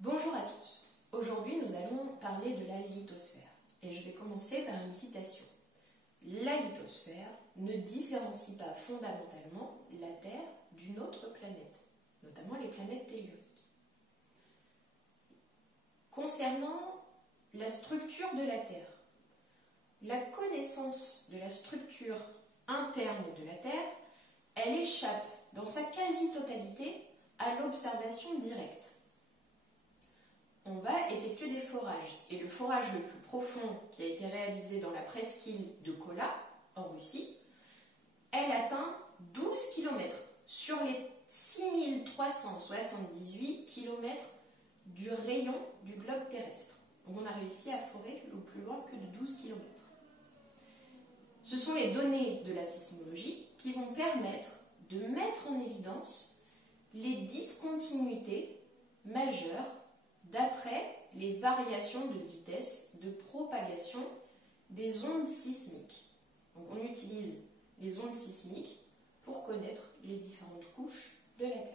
Bonjour à tous. Aujourd'hui, nous allons parler de la lithosphère. Et je vais commencer par une citation. La lithosphère ne différencie pas fondamentalement la Terre d'une autre planète, notamment les planètes telluriques. Concernant la structure de la Terre, la connaissance de la structure interne de la Terre, elle échappe dans sa quasi-totalité à l'observation directe. On va effectuer des forages. Et le forage le plus profond qui a été réalisé dans la presqu'île de Kola, en Russie, elle atteint 12 km sur les 6378 km du rayon du globe terrestre. Donc on a réussi à forer au plus loin que de 12 km. Ce sont les données de la sismologie qui vont permettre de mettre en évidence les discontinuités majeures d'après les variations de vitesse de propagation des ondes sismiques. Donc on utilise les ondes sismiques pour connaître les différentes couches de la Terre.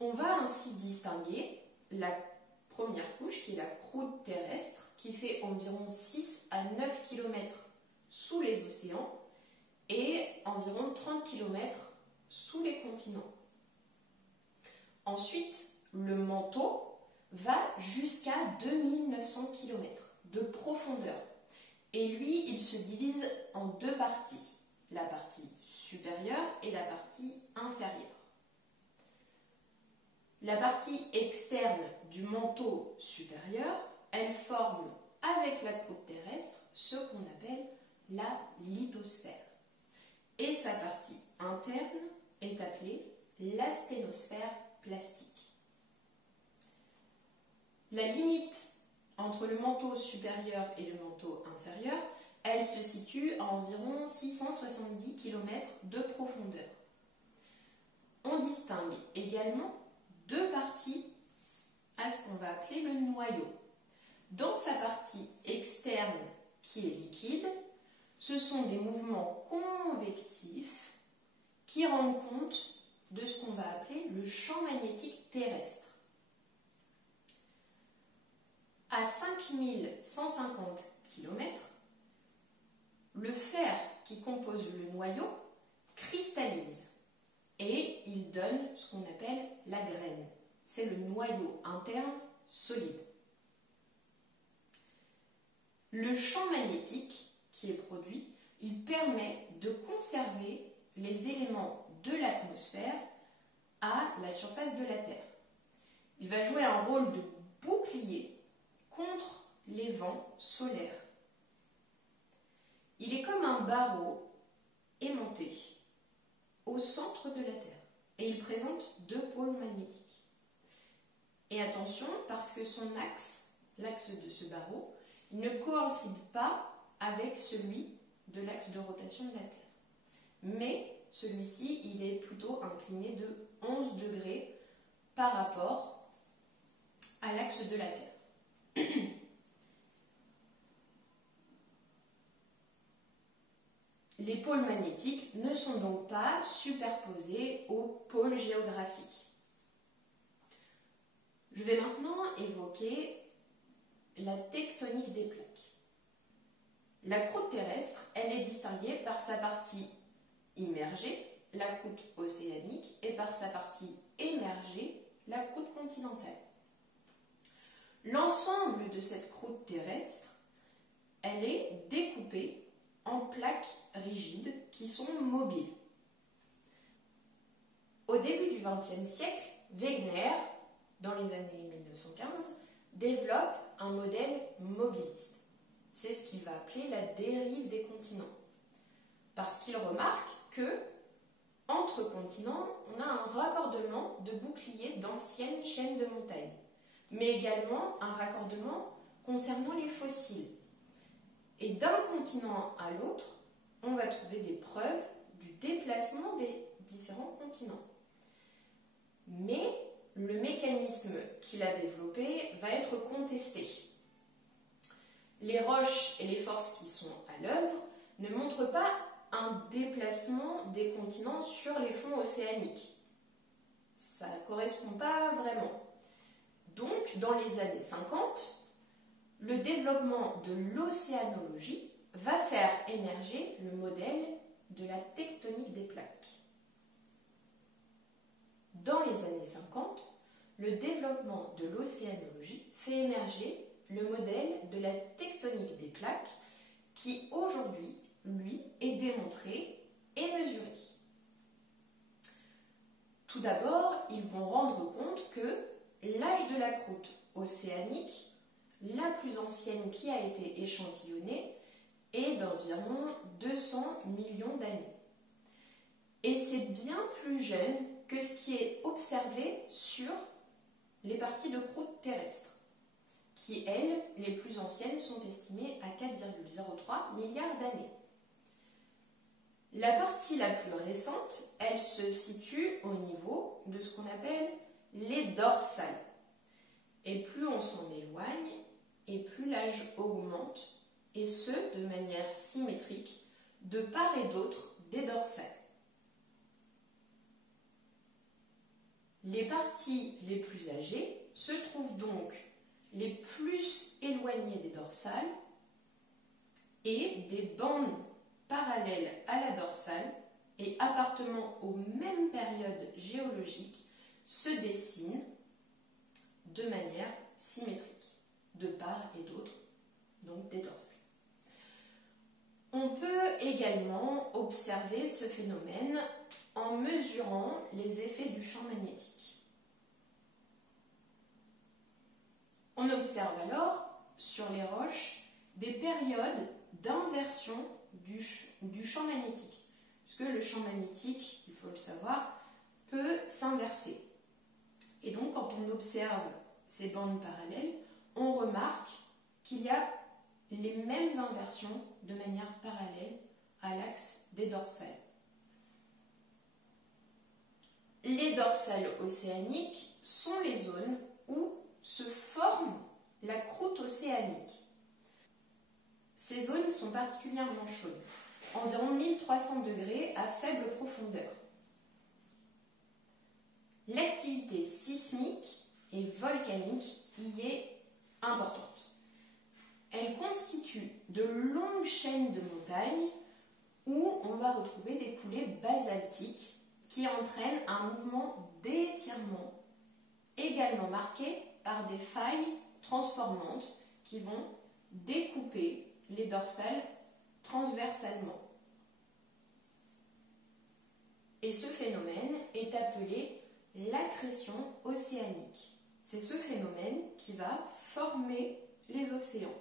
On va ainsi distinguer la première couche qui est la croûte terrestre qui fait environ 6 à 9 km sous les océans et environ 30 km sous les continents. Ensuite, le manteau va jusqu'à 2900 km de profondeur. Et lui, il se divise en deux parties, la partie supérieure et la partie inférieure. La partie externe du manteau supérieur, elle forme avec la croûte terrestre ce qu'on appelle la lithosphère. Et sa partie interne est appelée l'asténosphère plastique. La limite entre le manteau supérieur et le manteau inférieur, elle se situe à environ 670 km de profondeur. On distingue également deux parties à ce qu'on va appeler le noyau. Dans sa partie externe qui est liquide, ce sont des mouvements convectifs qui rendent compte de ce qu'on va appeler le champ magnétique terrestre. À 5150 km, le fer qui compose le noyau cristallise et il donne ce qu'on appelle la graine. C'est le noyau interne solide. Le champ magnétique qui est produit, il permet de conserver les éléments de l'atmosphère à la surface de la Terre. Il va jouer un rôle de bouclier contre les vents solaires. Il est comme un barreau aimanté au centre de la Terre et il présente deux pôles magnétiques. Et attention, parce que son axe, l'axe de ce barreau, il ne coïncide pas avec celui de l'axe de rotation de la Terre. Mais celui-ci, il est plutôt incliné de 11 degrés par rapport à l'axe de la Terre. Les pôles magnétiques ne sont donc pas superposés aux pôles géographiques. Je vais maintenant évoquer la tectonique des plaques. La croûte terrestre, elle est distinguée par sa partie immergée, la croûte océanique, et par sa partie émergée, la croûte continentale. L'ensemble de cette croûte terrestre, elle est découpée en plaques rigides qui sont mobiles. Au début du XXe siècle, Wegener, dans les années 1915, développe un modèle mobiliste. C'est ce qu'il va appeler la dérive des continents. Parce qu'il remarque que, entre continents, on a un raccordement de boucliers d'anciennes chaînes de montagnes, mais également un raccordement concernant les fossiles. Et d'un continent à l'autre, on va trouver des preuves du déplacement des différents continents. Mais le mécanisme qu'il a développé va être contesté. Les roches et les forces qui sont à l'œuvre ne montrent pas un déplacement des continents sur les fonds océaniques. Ça ne correspond pas vraiment. dans les années 50, le développement de l'océanologie va faire émerger le modèle de la tectonique des plaques. Dans les années 50, le développement de l'océanologie fait émerger le modèle de la tectonique des plaques qui aujourd'hui, lui, est démontré et mesuré. Tout d'abord, ils vont rendre compte que l'âge de la croûte océanique, la plus ancienne qui a été échantillonnée, est d'environ 200 millions d'années. Et c'est bien plus jeune que ce qui est observé sur les parties de croûte terrestre, qui, elles, les plus anciennes, sont estimées à 4,03 milliards d'années. La partie la plus récente, elle se situe au niveau de ce qu'on appelle les dorsales. Et plus on s'en éloigne, et plus l'âge augmente, et ce, de manière symétrique, de part et d'autre des dorsales. Les parties les plus âgées se trouvent donc les plus éloignées des dorsales et des bandes parallèles à la dorsale et appartenant aux mêmes périodes géologiques se dessinent de manière symétrique, de part et d'autre, donc des dorsales. On peut également observer ce phénomène en mesurant les effets du champ magnétique. On observe alors sur les roches des périodes d'inversion du champ magnétique, puisque le champ magnétique, il faut le savoir, peut s'inverser. Et donc quand on observe ces bandes parallèles, on remarque qu'il y a les mêmes inversions de manière parallèle à l'axe des dorsales. Les dorsales océaniques sont les zones où se forme la croûte océanique. Ces zones sont particulièrement chaudes, environ 1300 degrés à faible profondeur. L'activité sismique et volcanique y est importante. Elle constitue de longues chaînes de montagnes où on va retrouver des coulées basaltiques qui entraînent un mouvement d'étirement également marqué par des failles transformantes qui vont découper les dorsales transversalement. Et ce phénomène est appelé l'accrétion océanique. C'est ce phénomène qui va former les océans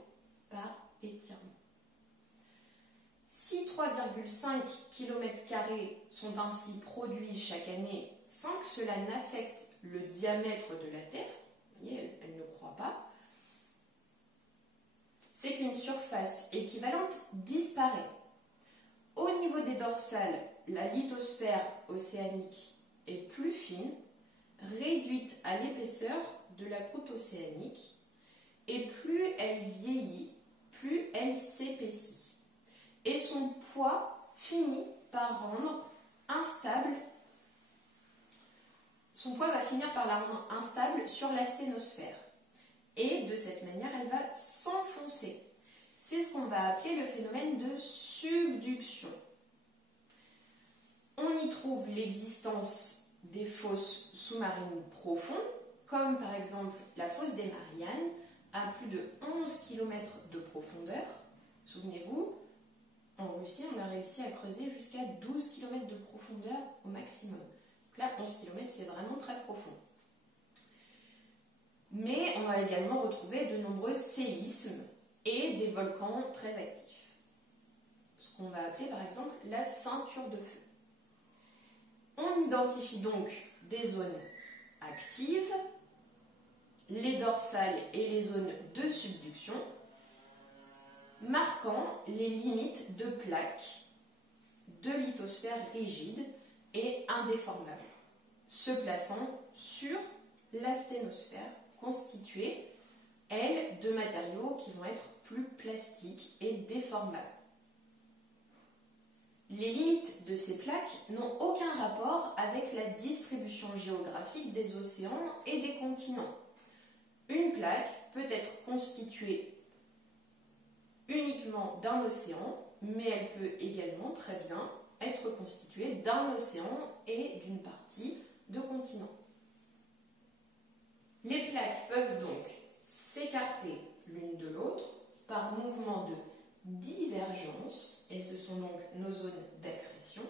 par étirement. Si 3,5 km² sont ainsi produits chaque année sans que cela n'affecte le diamètre de la Terre, vous voyez, elle ne croît pas, c'est qu'une surface équivalente disparaît. Au niveau des dorsales, la lithosphère océanique est plus fine, réduite à l'épaisseur de la croûte océanique, et plus elle vieillit, plus elle s'épaissit. Et son poids finit par rendre instable. Son poids va finir par la rendre instable sur la sténosphère. Et de cette manière, elle va s'enfoncer. C'est ce qu'on va appeler le phénomène de subduction. On y trouve l'existence des fosses sous-marines profondes, comme par exemple la fosse des Mariannes, à plus de 11 km de profondeur. Souvenez-vous, en Russie, on a réussi à creuser jusqu'à 12 km de profondeur au maximum. Donc là, 11 km, c'est vraiment très profond. Mais on va également retrouver de nombreux séismes et des volcans très actifs. Ce qu'on va appeler par exemple la ceinture de feu. On identifie donc des zones actives, les dorsales et les zones de subduction, marquant les limites de plaques de lithosphère rigide et indéformable, se plaçant sur la sténosphère constituée, elle, de matériaux qui vont être plus plastiques et déformables. Les limites de ces plaques n'ont aucun rapport avec la distribution géographique des océans et des continents. une plaque peut être constituée uniquement d'un océan, mais elle peut également très bien être constituée d'un océan et d'une partie de continent. Les plaques peuvent donc s'écarter l'une de l'autre par mouvement de divergence, et ce sont donc nos zones d'accrétion.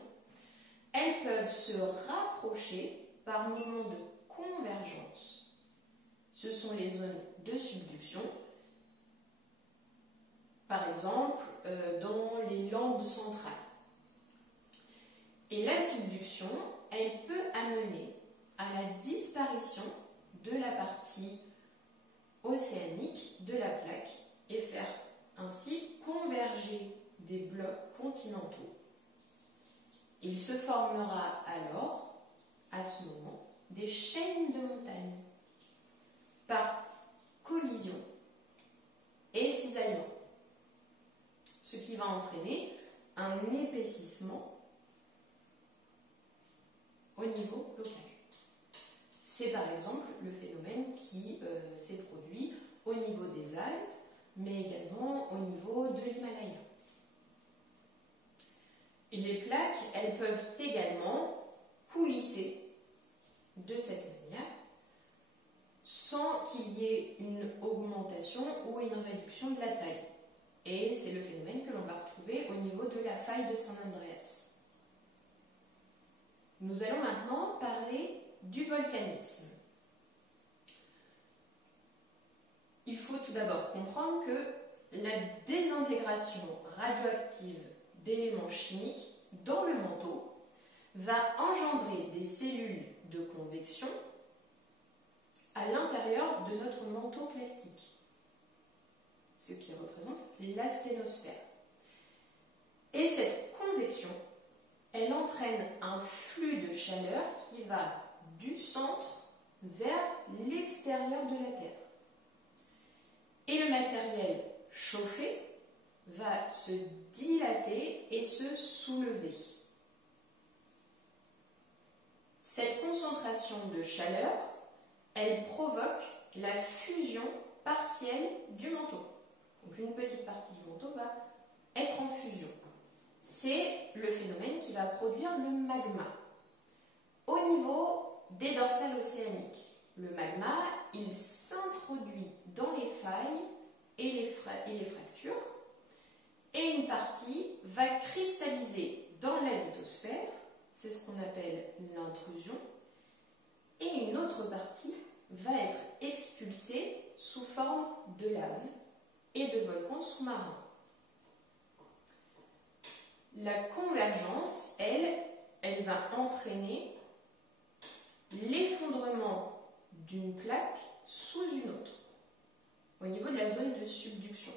Elles peuvent se rapprocher par mouvement de convergence. Ce sont les zones de subduction, par exemple dans les landes centrales. Et la subduction, elle peut amener à la disparition de la partie océanique de la plaque et faire ainsi converger des blocs continentaux. Il se formera alors, à ce moment, des chaînes de montagnes par collision et cisaillement, ce qui va entraîner un épaississement au niveau local. C'est par exemple le phénomène qui s'est produit au niveau des Alpes, mais également au niveau de l'Himalaya. Et les plaques, elles peuvent également coulisser de cette manière, sans qu'il y ait une augmentation ou une réduction de la taille. Et c'est le phénomène que l'on va retrouver au niveau de la faille de San Andreas. Nous allons maintenant parler du volcanisme. Il faut tout d'abord comprendre que la désintégration radioactive d'éléments chimiques dans le manteau va engendrer des cellules de convection à l'intérieur de notre manteau plastique, ce qui représente l'asténosphère. Et cette convection, elle entraîne un flux de chaleur qui va du centre vers l'extérieur de la Terre. Et le matériel chauffé va se dilater et se soulever. Cette concentration de chaleur, elle provoque la fusion partielle du manteau. Donc une petite partie du manteau va être en fusion. C'est le phénomène qui va produire le magma. Au niveau des dorsales océaniques, le magma, il s'introduit dans les failles et les fractures, et une partie va cristalliser dans la lithosphère, c'est ce qu'on appelle l'intrusion, et une autre partie va être expulsée sous forme de lave et de volcans sous-marins. La convergence, elle va entraîner l'effondrement d'une plaque sous une autre, au niveau de la zone de subduction,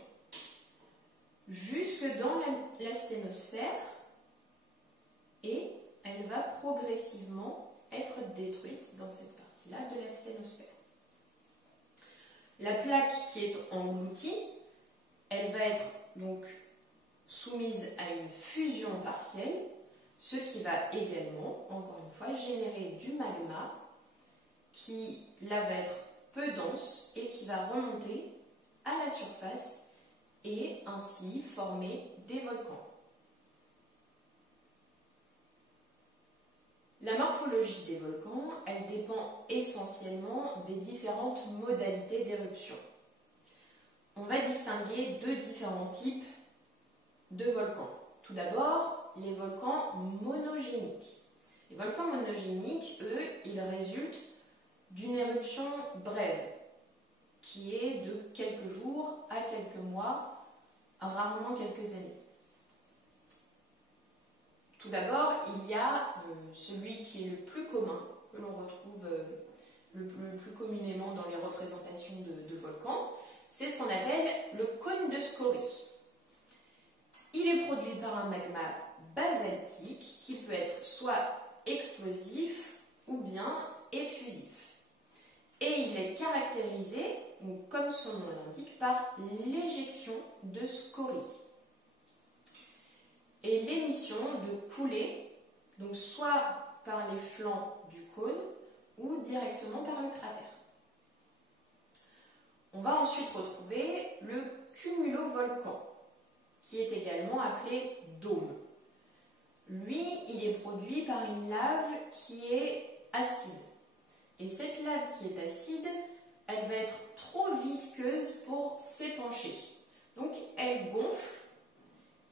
jusque dans l'asténosphère, et elle va progressivement être détruite dans cette partie-là de l'asténosphère. La plaque qui est engloutie, elle va être donc soumise à une fusion partielle, ce qui va également, encore une fois, générer du magma qui là va être peu dense et qui va remonter à la surface et ainsi former des volcans. La morphologie des volcans, elle dépend essentiellement des différentes modalités d'éruption. On va distinguer deux différents types de volcans. Tout d'abord, les volcans monogéniques. Les volcans monogéniques, eux, ils résultent d'une éruption brève, qui est de quelques jours à quelques mois, rarement quelques années. Tout d'abord, il y a celui qui est le plus commun, que l'on retrouve le plus communément dans les représentations de volcans, c'est ce qu'on appelle le cône de scorie. Il est produit par un magma basaltique qui peut être soit explosif ou bien effusif. Et il est caractérisé, comme son nom l'indique, par l'éjection de scories et l'émission de coulées, donc soit par les flancs du cône ou directement par le cratère. ensuite retrouver le cumulovolcan, qui est également appelé dôme. Lui, il est produit par une lave qui est acide. Et cette lave qui est acide, elle va être trop visqueuse pour s'épancher. Donc elle gonfle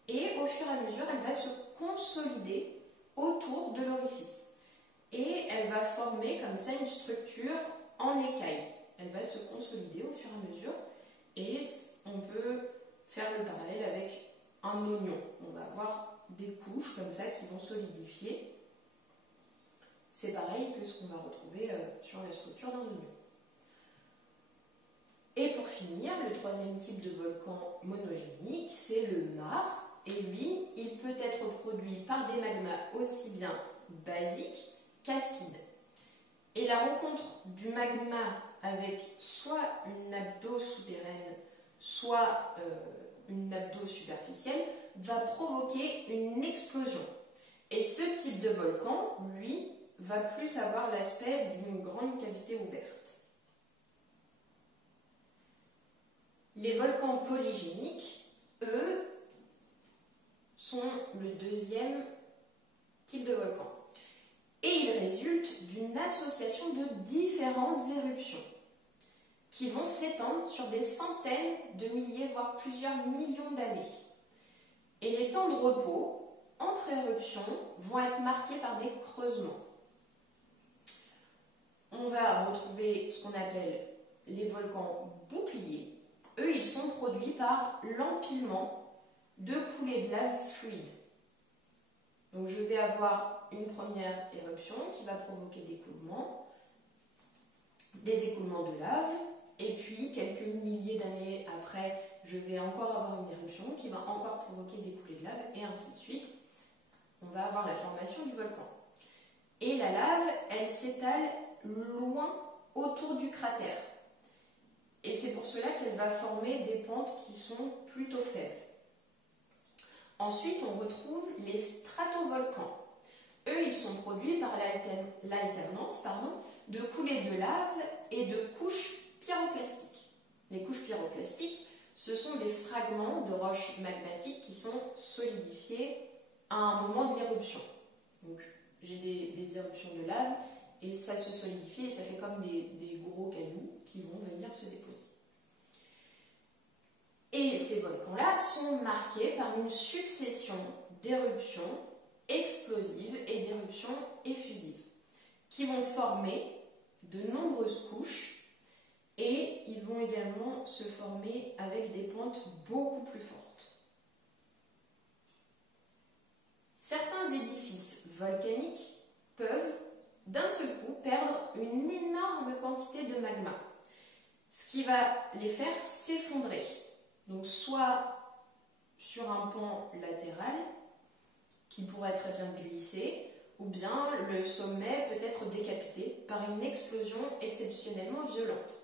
et au fur et à mesure, elle va se consolider autour de l'orifice. Et elle va former comme ça une structure en écaille. Elle va se consolider au fur et à mesure et on peut faire le parallèle avec un oignon. On va avoir des couches comme ça qui vont solidifier. C'est pareil que ce qu'on va retrouver sur la structure d'un oignon. Et pour finir, le troisième type de volcan monogénique, c'est le mare. Et lui, il peut être produit par des magmas aussi bien basiques qu'acides. Et la rencontre du magma avec soit une nappe d'eau souterraine, soit une nappe d'eau superficielle, va provoquer une explosion. Et ce type de volcan, lui, va plus avoir l'aspect d'une grande cavité ouverte. Les volcans polygéniques, eux, sont le deuxième type de volcan. Et ils résultent d'une association de différentes éruptions qui vont s'étendre sur des centaines de milliers, voire plusieurs millions d'années. Et les temps de repos entre éruptions vont être marqués par des creusements. On va retrouver ce qu'on appelle les volcans boucliers. Eux, ils sont produits par l'empilement de coulées de lave fluide. Donc je vais avoir une première éruption qui va provoquer des écoulements de lave, et puis quelques milliers d'années après, je vais encore avoir une éruption qui va encore provoquer des coulées de lave, et ainsi de suite. On va avoir la formation du volcan. Et la lave, elle s'étale loin autour du cratère. Et c'est pour cela qu'elle va former des pentes qui sont plutôt faibles. Ensuite, on retrouve les stratovolcans. Eux, ils sont produits par l'alternance de coulées de lave et de couches pyroclastiques. Les couches pyroclastiques, ce sont des fragments de roches magmatiques qui sont solidifiés à un moment de l'éruption. Donc, j'ai des éruptions de lave et ça se solidifie et ça fait comme des gros cailloux qui vont venir se déposer. Et ces volcans-là sont marqués par une succession d'éruptions explosives et d'éruptions effusives qui vont former de nombreuses couches et ils vont également se former avec des pentes beaucoup plus fortes. Certains édifices volcaniques peuvent d'un seul coup perdre une énorme quantité de magma, ce qui va les faire s'effondrer. Donc soit sur un pan latéral qui pourrait très bien glisser, ou bien le sommet peut être décapité par une explosion exceptionnellement violente.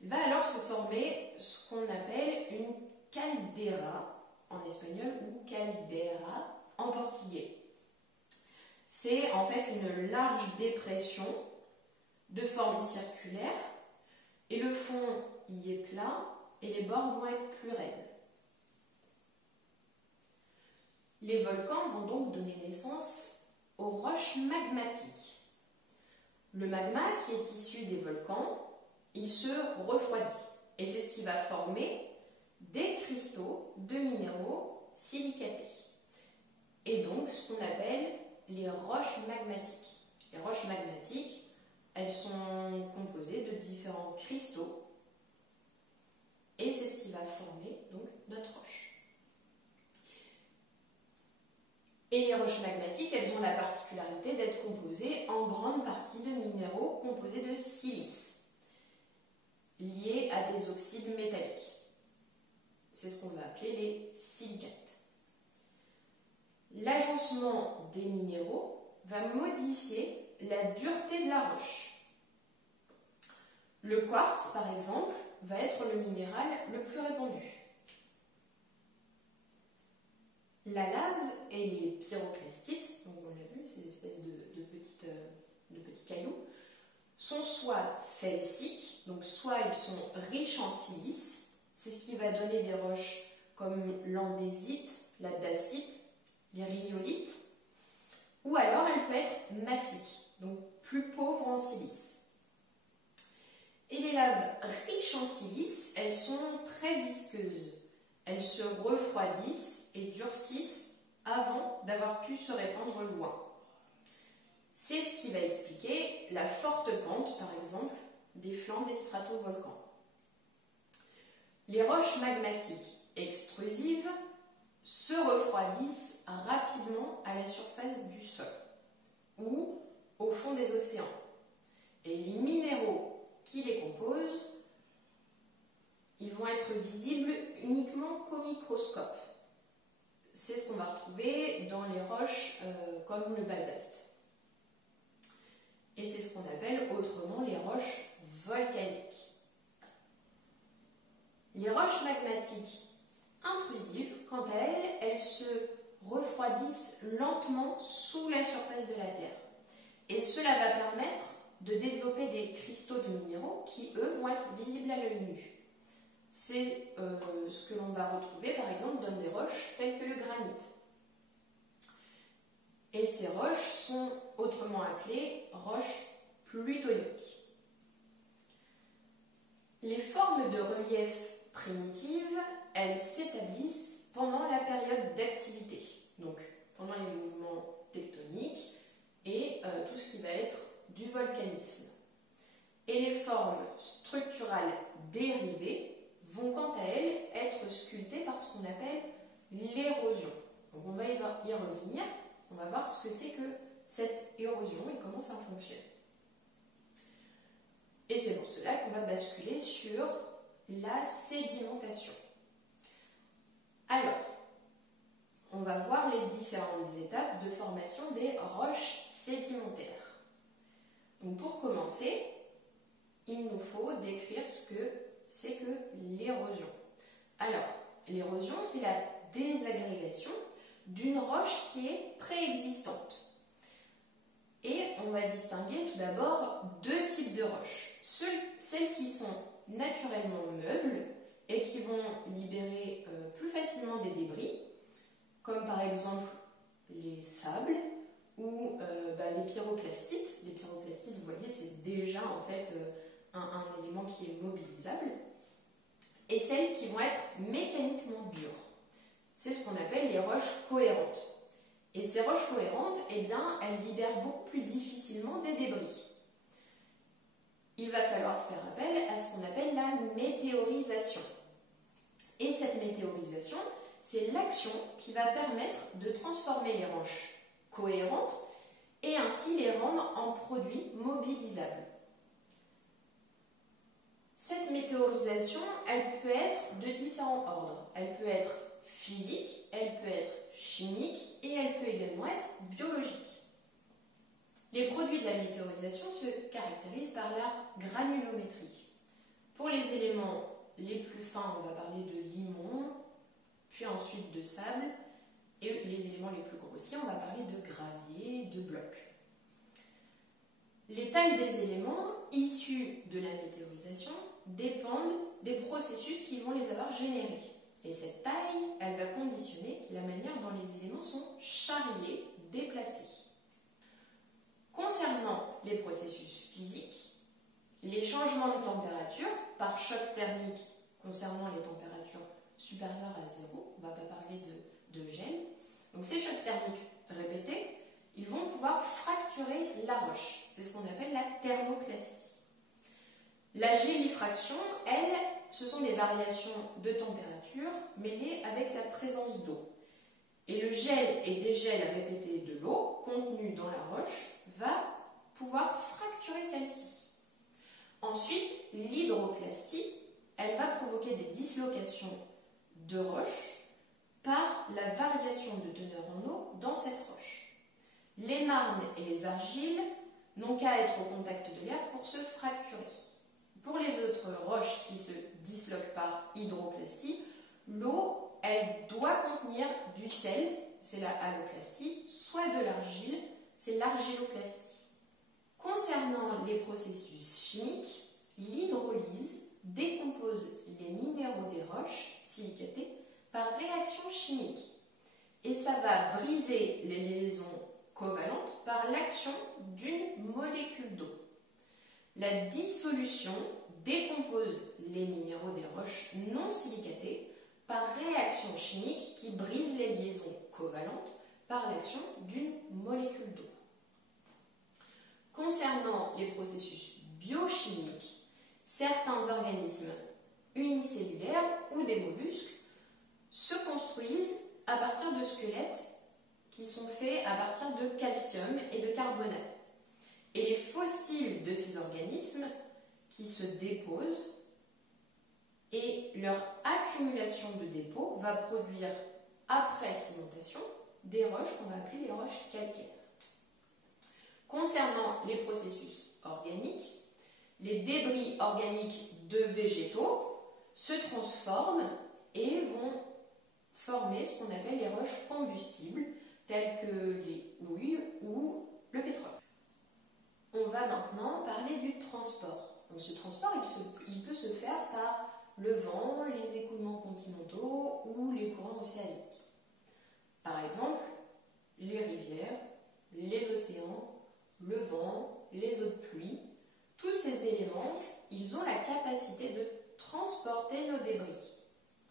Il va alors se former ce qu'on appelle une caldeira en espagnol ou caldera en portugais. C'est en fait une large dépression de forme circulaire et le fond y est plat et les bords vont être plus raides. Les volcans vont donc donner naissance aux roches magmatiques. Le magma qui est issu des volcans, il se refroidit et c'est ce qui va former des cristaux de minéraux silicatés. Et donc ce qu'on appelle les roches magmatiques. Les roches magmatiques, elles sont composées de différents cristaux et c'est ce qui va former donc notre roche. Et les roches magmatiques, elles ont la particularité d'être composées en grande partie de minéraux composés de silice, liés à des oxydes métalliques. C'est ce qu'on va appeler les silicates. L'agencement des minéraux va modifier la dureté de la roche. Le quartz, par exemple, va être le minéral le plus répandu. La lave et les pyroclastites, donc on l'a vu, ces espèces de petits cailloux, sont soit felsiques, Donc soit ils sont riches en silice, c'est ce qui va donner des roches comme l'andésite, la dacite, les rhyolites, ou alors elle peut être mafique, donc plus pauvre en silice. Et les laves riches en silice, elles sont très visqueuses. Elles se refroidissent et durcissent avant d'avoir pu se répandre loin. C'est ce qui va expliquer la forte pente, par exemple, des flancs des stratovolcans. Les roches magmatiques extrusives se refroidissent rapidement à la surface du sol ou au fond des océans. Et les minéraux qui les composent, ils vont être visibles uniquement qu'au microscope. C'est ce qu'on va retrouver dans les roches comme le basalte. Et c'est ce qu'on appelle autrement les roches volcaniques. Les roches magmatiques intrusives, quant à elles, elles se refroidissent lentement sous la surface de la Terre. Et cela va permettre de développer des cristaux de minéraux qui, eux, vont être visibles à l'œil nu. C'est ce que l'on va retrouver, par exemple, dans des roches telles que le granit. Et ces roches sont autrement appelées roches plutoniques. Les formes de relief primitives, elles s'établissent pendant la période d'activité, donc pendant les mouvements tectoniques et tout ce qui va être du volcanisme. Et les formes structurales dérivées vont quant à elles être sculptées par ce qu'on appelle l'érosion. Donc on va y revenir, on va voir ce que c'est que cette érosion et comment ça fonctionne. Et c'est pour cela qu'on va basculer sur la sédimentation. Alors, on va voir les différentes étapes de formation des roches sédimentaires. Donc pour commencer, il nous faut décrire ce que c'est que l'érosion. Alors, l'érosion, c'est la désagrégation d'une roche qui est préexistante. Et on va distinguer tout d'abord deux types de roches. Celles qui sont naturellement meubles et qui vont libérer plus facilement des débris, comme par exemple les sables ou les pyroclastites. Les pyroclastites, vous voyez, c'est déjà en fait un élément qui est mobilisable. Et celles qui vont être mécaniquement dures. C'est ce qu'on appelle les roches cohérentes. Et ces roches cohérentes, eh bien, elles libèrent beaucoup plus difficilement des débris. Il va falloir faire appel à ce qu'on appelle la météorisation. Et cette météorisation, c'est l'action qui va permettre de transformer les roches cohérentes et ainsi les rendre en produits mobilisables. Cette météorisation, elle peut être de différents ordres. Elle peut être physique, elle peut être chimique et elle peut également être biologique. Les produits de la météorisation se caractérisent par la granulométrie. Pour les éléments les plus fins, on va parler de limon, puis ensuite de sable, et les éléments les plus grossiers, on va parler de gravier, de blocs. Les tailles des éléments issus de la météorisation dépendent des processus qui vont les avoir générés. Et cette taille, elle va conditionner la manière dont les éléments sont charriés, déplacés. Concernant les processus physiques, les changements de température par choc thermique concernant les températures supérieures à 0, on ne va pas parler de gel, donc ces chocs thermiques répétés, ils vont pouvoir fracturer la roche. C'est ce qu'on appelle la thermoclastie. La gélifraction, elle, ce sont des variations de température mêlées avec la présence d'eau. Et le gel et dégel répété de l'eau contenue dans la roche va pouvoir fracturer celle-ci. Ensuite, l'hydroclastie, elle va provoquer des dislocations de roches par la variation de teneur en eau dans cette roche. Les marnes et les argiles n'ont qu'à être au contact de l'air pour se fracturer. Pour les autres roches qui se disloquent par hydroclastie, l'eau, elle doit contenir du sel, c'est la haloclastie, soit de l'argile, c'est l'argiloclastie. Concernant les processus chimiques, L'hydrolyse décompose les minéraux des roches silicatées par réaction chimique et ça va briser les liaisons covalentes par l'action d'une molécule d'eau. La dissolution décompose les minéraux des roches non silicatées par réaction chimique qui brise les liaisons covalentes par l'action d'une molécule d'eau. Concernant les processus biochimiques, certains organismes unicellulaires ou des mollusques se construisent à partir de squelettes qui sont faits à partir de calcium et de carbonate. Et les fossiles de ces organismes qui se déposent et leur accumulation de dépôts va produire, après cimentation, des roches qu'on va appeler les roches calcaires. Concernant les processus organiques, les débris organiques de végétaux se transforment et vont former ce qu'on appelle les roches combustibles, telles que les houilles ou le pétrole. On va maintenant parler du transport. Donc, ce transport, il peut se faire par le vent, les écoulements continentaux ou les courants océaniques. Par exemple, les rivières, les océans, le vent, les eaux de pluie, tous ces éléments, ils ont la capacité de transporter nos débris.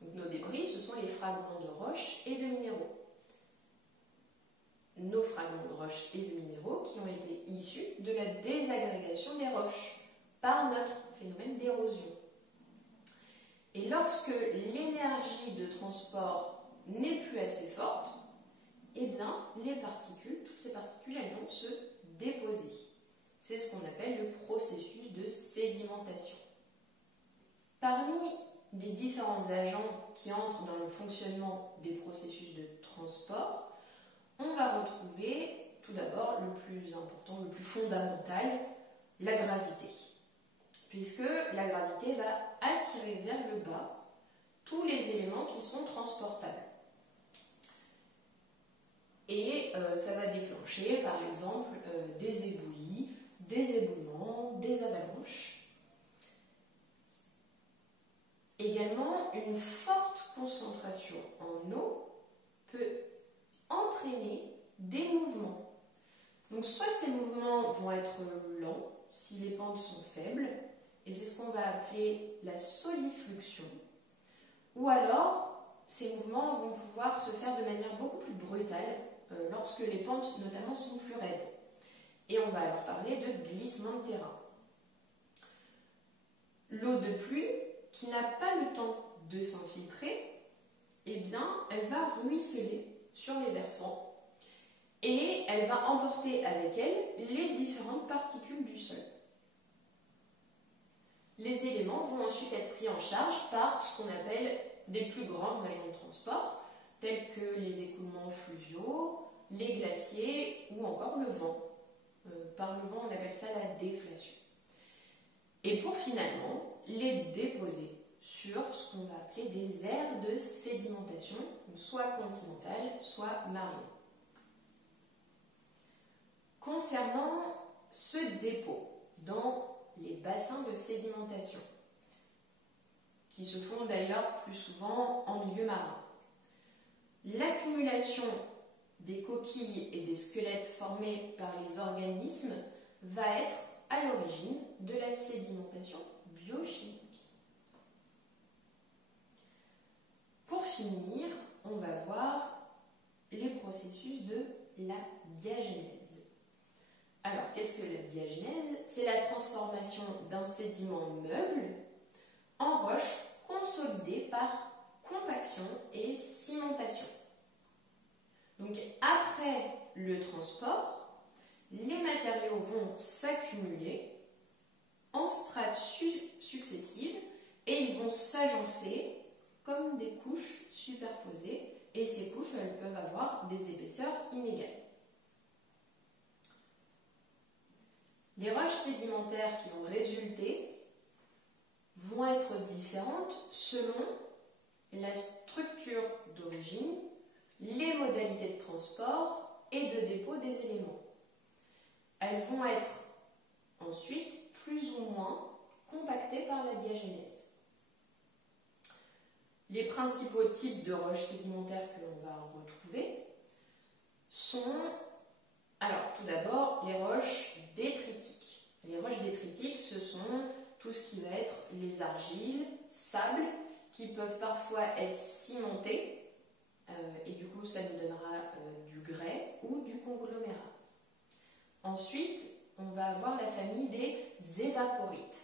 Donc, nos débris, ce sont les fragments de roches et de minéraux. Nos fragments de roches et de minéraux qui ont été issus de la désagrégation des roches par notre phénomène d'érosion. Et lorsque l'énergie de transport n'est plus assez forte, eh bien, les particules, toutes ces particules, elles vont se déposer. C'est ce qu'on appelle le processus de sédimentation. Parmi les différents agents qui entrent dans le fonctionnement des processus de transport, on va retrouver tout d'abord le plus important, le plus fondamental, la gravité. Puisque la gravité va attirer vers le bas tous les éléments qui sont transportables. Et ça va déclencher par exemple des éboulis, des éboulements, des avalanches. Également, une forte concentration en eau peut entraîner des mouvements. Donc soit ces mouvements vont être lents si les pentes sont faibles, et c'est ce qu'on va appeler la solifluxion, ou alors ces mouvements vont pouvoir se faire de manière beaucoup plus brutale lorsque les pentes notamment sont plus raides. Et on va alors parler de glissement de terrain. L'eau de pluie, qui n'a pas le temps de s'infiltrer, eh bien, elle va ruisseler sur les versants et elle va emporter avec elle les différentes particules du sol. Les éléments vont ensuite être pris en charge par ce qu'on appelle des plus grands agents de transport, tels que les écoulements fluviaux, les glaciers ou encore le vent. Par le vent, on appelle ça la déflation. Et pour finalement les déposer sur ce qu'on va appeler des aires de sédimentation, soit continentales, soit marines. Concernant ce dépôt dans les bassins de sédimentation, qui se font d'ailleurs plus souvent en milieu marin, l'accumulation des coquilles et des squelettes formés par les organismes va être à l'origine de la sédimentation biochimique. Pour finir, on va voir les processus de la diagenèse. Alors, qu'est-ce que la diagenèse? C'est la transformation d'un sédiment meuble en roche consolidée par compaction et cimentation. Donc, après le transport, les matériaux vont s'accumuler en strates successives et ils vont s'agencer comme des couches superposées, et ces couches, elles peuvent avoir des épaisseurs inégales. Les roches sédimentaires qui vont résulter vont être différentes selon la structure d'origine, les modalités de transport et de dépôt des éléments. Elles vont être ensuite plus ou moins compactées par la diagénèse. Les principaux types de roches sédimentaires que l'on va retrouver sont, alors tout d'abord, les roches détritiques. Les roches détritiques, ce sont tout ce qui va être les argiles, sables, qui peuvent parfois être cimentés, et du coup ça nous donnera du grès ou du conglomérat. Ensuite, on va avoir la famille des évaporites.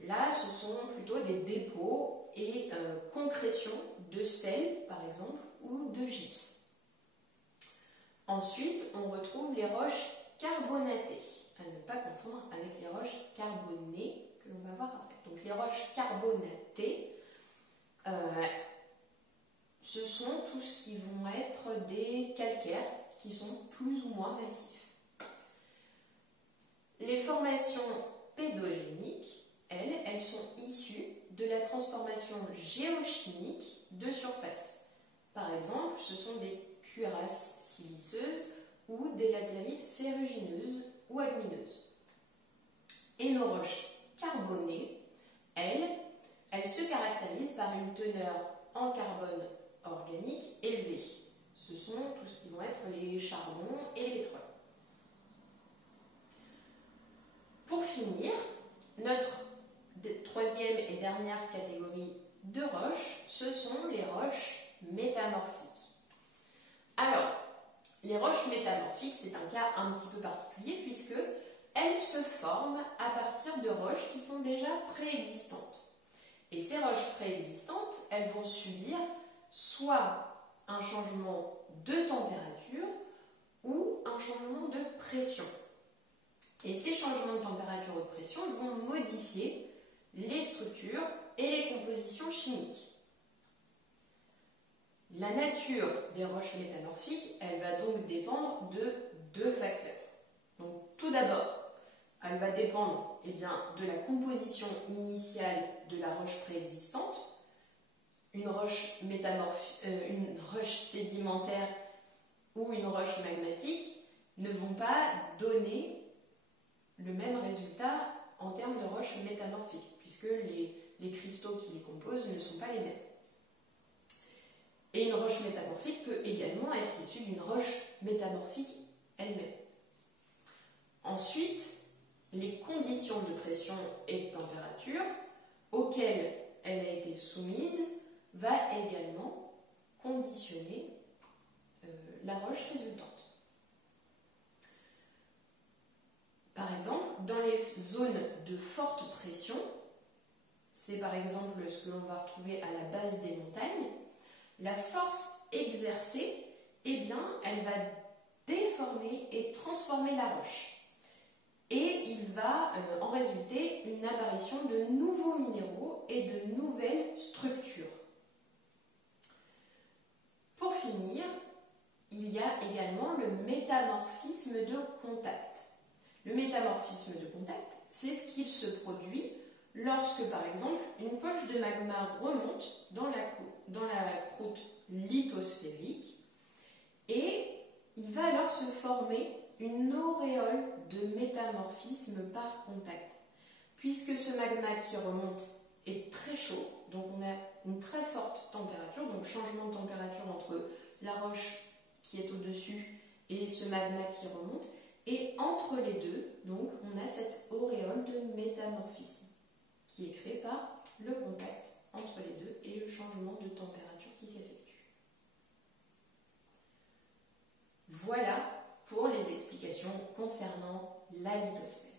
Là, ce sont plutôt des dépôts et concrétions de sel, par exemple, ou de gypse. Ensuite, on retrouve les roches carbonatées, à ne pas confondre avec les roches carbonées que l'on va voir après. Donc les roches carbonatées, ce sont tous ce qui vont être des calcaires qui sont plus ou moins massifs. Les formations pédogéniques, elles sont issues de la transformation géochimique de surface. Par exemple, ce sont des cuirasses siliceuses ou des latérites ferrugineuses ou alumineuses. Et nos roches carbonées, elles se caractérisent par une teneur en carbone organique élevée. Ce sont tout ce qui vont être les charbons et les pétroles. Pour finir, notre troisième et dernière catégorie de roches, ce sont les roches métamorphiques. Alors, les roches métamorphiques, c'est un cas un petit peu particulier puisque elles se forment à partir de roches qui sont déjà préexistantes. Et ces roches préexistantes, elles vont subir soit un changement de température ou un changement de pression. Et ces changements de température ou de pression vont modifier les structures et les compositions chimiques. La nature des roches métamorphiques, elle va donc dépendre de deux facteurs. Donc, tout d'abord, elle va dépendre de la composition initiale de la roche préexistante. Une roche sédimentaire ou une roche magmatique ne vont pas donner le même résultat en termes de roches métamorphiques, puisque les cristaux qui les composent ne sont pas les mêmes. Et une roche métamorphique peut également être issue d'une roche métamorphique elle-même. Ensuite, les conditions de pression et de température auxquelles elle a été soumise va également conditionner la roche résultante. Par exemple, dans les zones de forte pression, c'est par exemple ce que l'on va retrouver à la base des montagnes, la force exercée, elle va déformer et transformer la roche. Et il va en résulter une apparition de nouveaux minéraux et de nouvelles structures. Pour finir, il y a également le métamorphisme de contact. Le métamorphisme de contact, c'est ce qu'il se produit lorsque, par exemple, une poche de magma remonte dans la croûte lithosphérique et il va alors se former une auréole de métamorphisme par contact. Puisque ce magma qui remonte est très chaud, donc on a une très forte température, donc changement de température entre la roche qui est au-dessus et ce magma qui remonte, et entre les deux, donc, on a cette auréole de métamorphisme qui est créée par le contact entre les deux et le changement de température qui s'effectue. Voilà pour les explications concernant la lithosphère.